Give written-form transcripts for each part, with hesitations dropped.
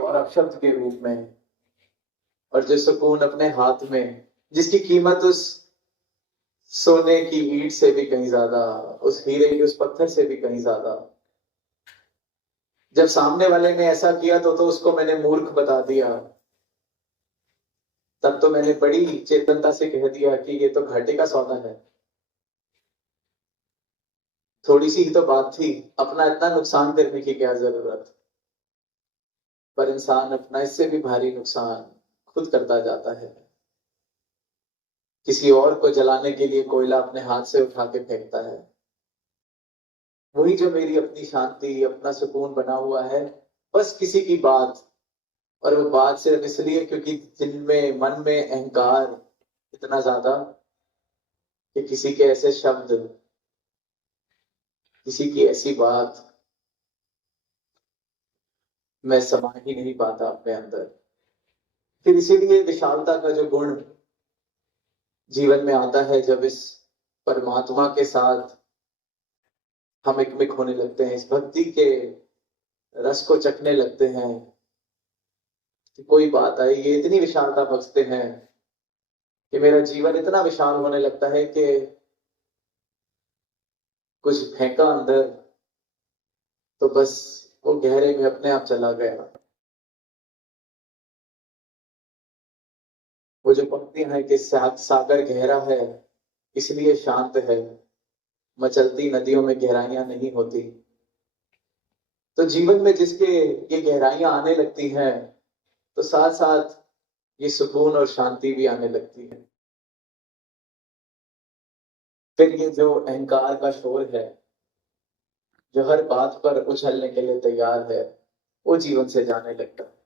और अपशब्द के रूप में, और जो सुकून अपने हाथ में, जिसकी कीमत उस सोने की ईंट से भी कहीं ज्यादा, उस हीरे के उस पत्थर से भी कहीं ज्यादा। जब सामने वाले ने ऐसा किया तो उसको मैंने मूर्ख बता दिया। तब तो मैंने बड़ी चेतनता से कह दिया कि ये तो घाटे का सौदा है। थोड़ी सी ही तो बात थी, अपना इतना नुकसान करने की क्या जरूरत। पर इंसान अपना इससे भी भारी नुकसान खुद करता जाता है। किसी और को जलाने के लिए कोयला अपने हाथ से उठा के फेंकता है। वही जो मेरी अपनी शांति, अपना सुकून बना हुआ है, बस किसी की बात, और वो बात सिर्फ इसलिए क्योंकि दिल में, मन में अहंकार इतना ज्यादा कि किसी के ऐसे शब्द, किसी की ऐसी बात मैं समा ही नहीं पाता अपने अंदर। फिर इसीलिए विशालता का जो गुण जीवन में आता है, जब इस परमात्मा के साथ हम एकमिक होने लगते हैं, इस भक्ति के रस को चखने लगते हैं, कि कोई बात आई, ये इतनी विशालता बख्शते हैं कि मेरा जीवन इतना विशाल होने लगता है कि कुछ फेंका अंदर तो बस वो गहरे में अपने आप चला गया। वो जो पंक्तियां हैं कि सागर गहरा है इसलिए शांत है, मचलती नदियों में गहराइयां नहीं होती। तो जीवन में जिसके ये गहराइयां आने लगती हैं, तो साथ साथ ये सुकून और शांति भी आने लगती है। फिर ये जो अहंकार का शोर है, जो हर बात पर उछलने के लिए तैयार है, वो जीवन से जाने लगता है।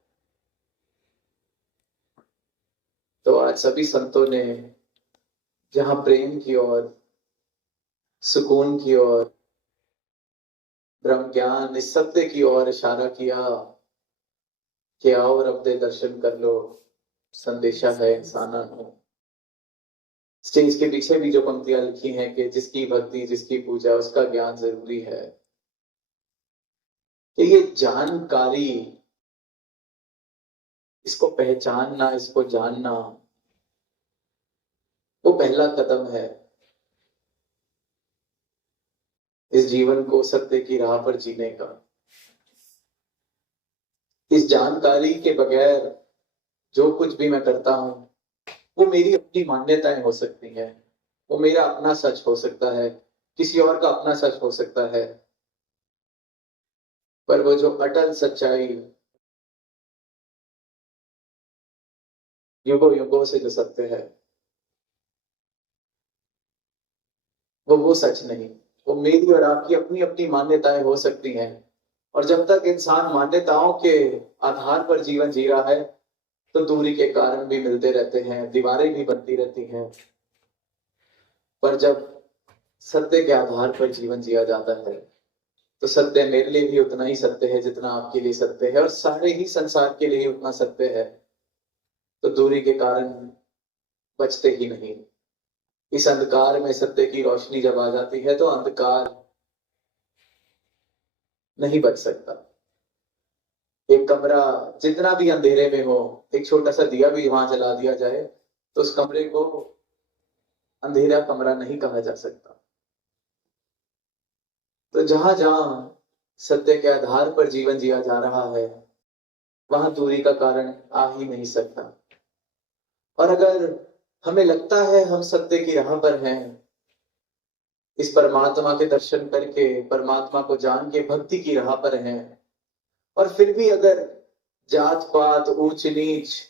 तो आज सभी संतों ने जहां प्रेम की ओर, सुकून की ओर, ब्रह्म ज्ञान, निस्सत्य की ओर इशारा किया कि आओ रब दे दर्शन कर लो, संदेशा है इंसाना हो। स्टेज के पीछे भी जो पंक्तियां लिखी हैं कि जिसकी भक्ति, जिसकी पूजा, उसका ज्ञान जरूरी है, कि ये जानकारी, इसको पहचानना, इसको जानना, वो पहला कदम है इस जीवन को सत्य की राह पर जीने का। इस जानकारी के बगैर जो कुछ भी मैं करता हूं, वो मेरी अपनी मान्यताएं हो सकती हैं, वो मेरा अपना सच हो सकता है, किसी और का अपना सच हो सकता है। पर वो जो अटल सच्चाई, युगों युगों से जो सत्य है, वो सच नहीं। वो मेरी और आपकी अपनी अपनी मान्यताएं हो सकती हैं। और जब तक इंसान मान्यताओं के आधार पर जीवन जी रहा है, तो दूरी के कारण भी मिलते रहते हैं, दीवारें भी बनती रहती हैं। पर जब सत्य के आधार पर जीवन जिया जाता है, तो सत्य मेरे लिए भी उतना ही सत्य है जितना आपके लिए सत्य है, और सारे ही संसार के लिए उतना सत्य है। तो दूरी के कारण बचते ही नहीं। इस अंधकार में सत्य की रोशनी जब आ जाती है, तो अंधकार नहीं बच सकता। एक कमरा जितना भी अंधेरे में हो, एक छोटा सा दिया भी वहां जला दिया जाए, तो उस कमरे को अंधेरा कमरा नहीं कहा जा सकता। तो जहां जहां सत्य के आधार पर जीवन जिया जा रहा है, वहां दूरी का कारण आ ही नहीं सकता। और अगर हमें लगता है हम सत्य की राह पर हैं, इस परमात्मा के दर्शन करके, परमात्मा को जान के भक्ति की राह पर हैं, और फिर भी अगर जात पात, ऊंच नीच,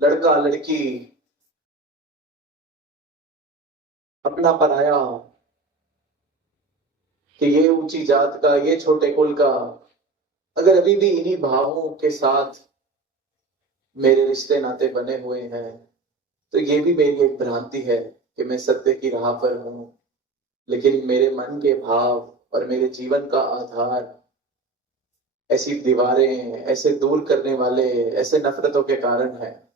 लड़का लड़की, अपना पराया, कि ये ऊंची जात का, ये छोटे कुल का, अगर अभी भी इन्हीं भावों के साथ मेरे रिश्ते नाते बने हुए हैं, तो ये भी मेरी एक भ्रांति है कि मैं सत्य की राह पर हूं। लेकिन मेरे मन के भाव और मेरे जीवन का आधार ऐसी दीवारें, ऐसे दूर करने वाले, ऐसे नफरतों के कारण है।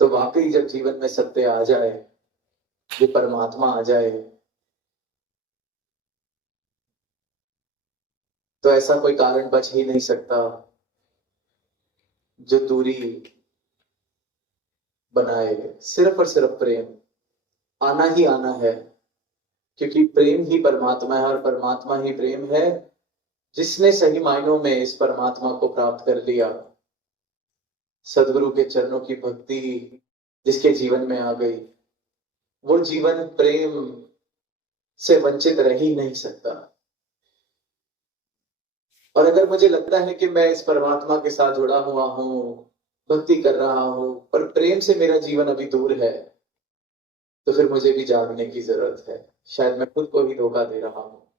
तो वाकई जब जीवन में सत्य आ जाए, ये परमात्मा आ जाए, तो ऐसा कोई कारण बच ही नहीं सकता जो दूरी बनाए, सिर्फ और सिर्फ प्रेम। आना ही आना है, क्योंकि प्रेम ही परमात्मा है और परमात्मा ही प्रेम है। जिसने सही मायनों में इस परमात्मा को प्राप्त कर लिया, सदगुरु के चरणों की भक्ति जिसके जीवन में आ गई, वो जीवन प्रेम से वंचित रह ही नहीं सकता। और अगर मुझे लगता है कि मैं इस परमात्मा के साथ जुड़ा हुआ हूं, भक्ति कर रहा हूं, पर प्रेम से मेरा जीवन अभी दूर है, तो फिर मुझे भी जागने की जरूरत है। शायद मैं खुद को ही धोखा दे रहा हूं।